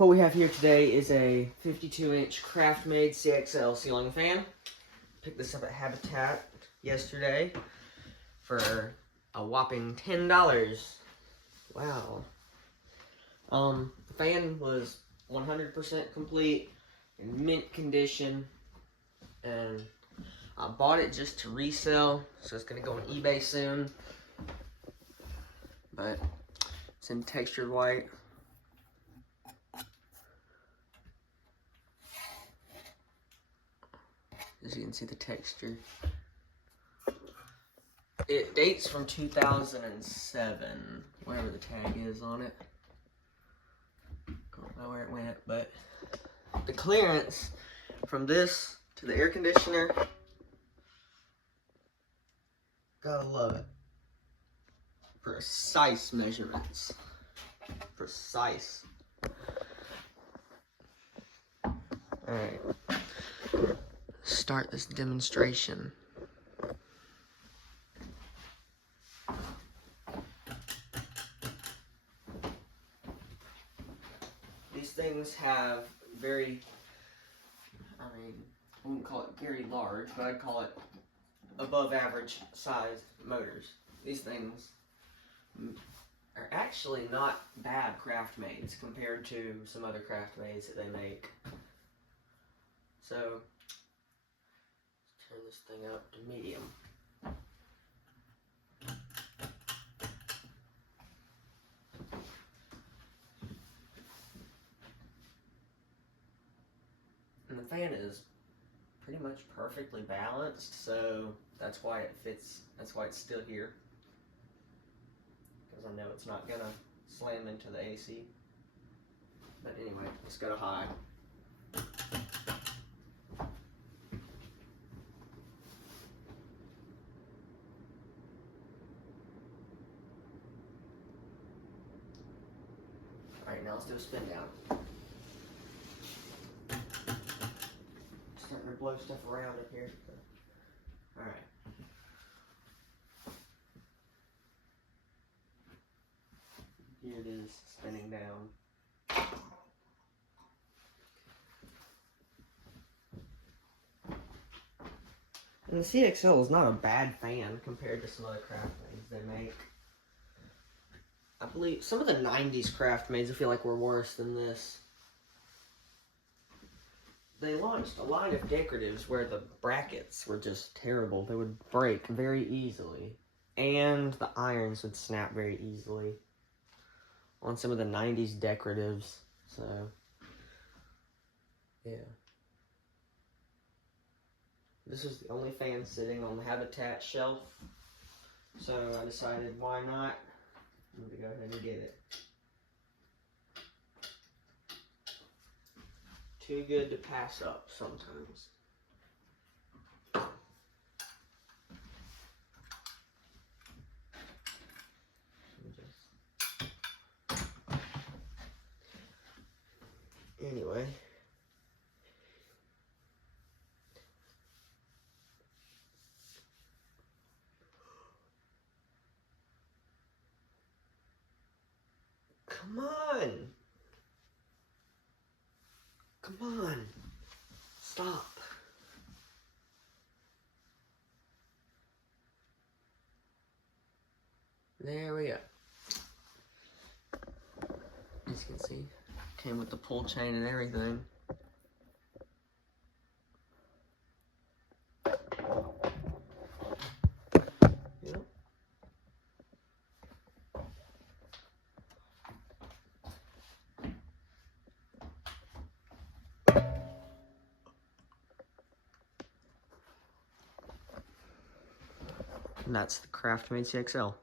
What we have here today is a 52-inch Craftmade CXL ceiling fan. Picked this up at Habitat yesterday for a whopping $10. Wow. The fan was 100% complete, in mint condition, and I bought it just to resell, so it's gonna go on eBay soon. But it's in textured white. As you can see the texture. It dates from 2007, whatever the tag is on it. I don't know where it went, but the clearance from this to the air conditioner, gotta love it. Precise measurements. Precise. Alright. Start this demonstration. These things have very, I wouldn't call it very large, but I'd call it above average sized motors. These things are actually not bad Craftmades compared to some other Craftmades that they make. So, let's turn this thing up to medium. And the fan is pretty much perfectly balanced, so that's why it fits, that's why it's still here. Because I know it's not gonna slam into the AC. But anyway, let's go to high. Alright, now let's do a spin down. Starting to blow stuff around up here. Alright. Here it is, spinning down. And the CXL is not a bad fan compared to some other Craftmades they make. I believe some of the 90s Craftmades I feel like were worse than this. They launched a line of decoratives where the brackets were just terrible. They would break very easily. And the irons would snap very easily on some of the 90s decoratives. So, yeah. This was the only fan sitting on the Habitat shelf. So I decided, why not? I'm going to go ahead and get it. Too good to pass up sometimes. Anyway. Come on. Come on. Stop. There we go. As you can see, came with the pull chain and everything. Yep. And that's the Craftmade CXL.